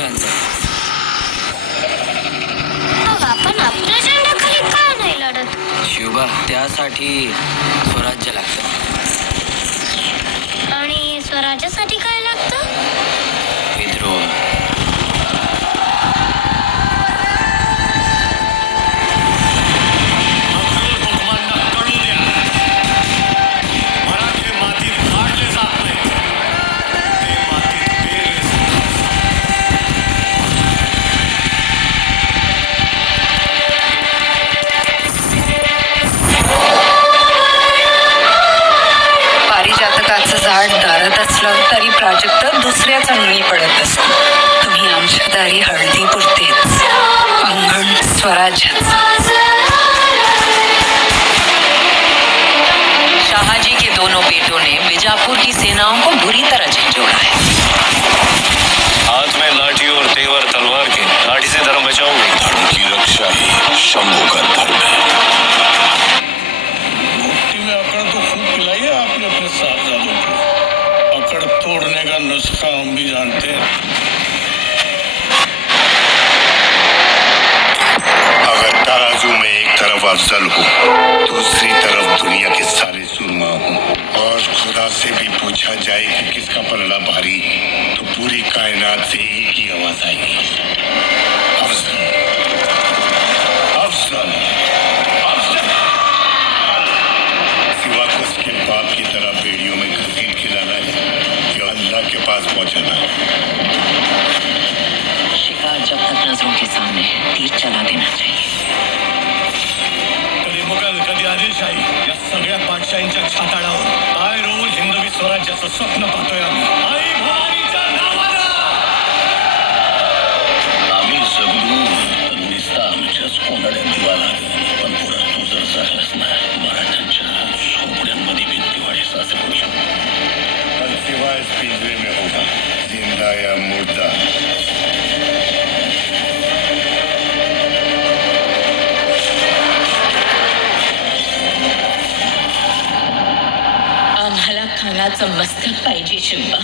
तिघांचा. आपण आपल्या झेंड्याखाली का नाही लढत? शिवबा, त्यासाठी स्वराज्य लागतं. आणि स्वराज्यासाठी काय लागतं? विद्रोह. पारिजातकाचं झाड दारात असलं तरी प्राजक्त दुसऱ्याच अंगणी पडत असतो. तुम्ही आमच्या दारी हळदी पुरतेच, अंगण स्वराज्याचं. शाहजी के दोनों बेटों ने बीजापुर की सेनाओं को बुरी तरह झंझोड़ा है. हाथ में लाठी और तेवर तलवार के, लाठी से धर्म बचाओगे, धर्म की रक्षा ही शंभू का धर्म है. मुट्ठी में अकड़ तो खूब पिलाई है आपने अपने साहबजादों को. अकड़ तोड़ने का नुस्खा हम भी जानते हैं. अगर तराजू में एक तरफ अफजल हो, दूसरी तरफ दुनिया के सारे सुरमा हो, और खुदा से भी पूछा जाए कि किसका पलड़ा भारी, तो पूरी कायनात से एक ही आवाज आएगी, अफजल, अफजल, अफजल. सिवा को उसके बाप की तरह बेड़ियों में घसीट के लाना है या अल्लाह के पास पहुंचाना है. शिकार जब तक नजरों के सामने है, तीर चला देना चाहिए. कधी मुघल, कधी आदिलशाही, या सगळ्या पातशाहींच्या छाताडावर काय रोल हिंदवी स्वराज्याचं स्वप्न पाहतोय आम्ही. आई भवानीच्या नावानं आम्ही जगलो तर नुसता आमच्याच कोंडाड्यात दिवा लागेल. पण पुरा तू जर जगलास ना, मराठ्यांच्या झोपड्यांमध्ये बी दिवाळी साजरी होऊ शकतो. पण सिवाय पिंजरे में होगा, जिंदा या मुर्दा. आम्हाला खानाचं मस्तक पाहिजे शिंबा.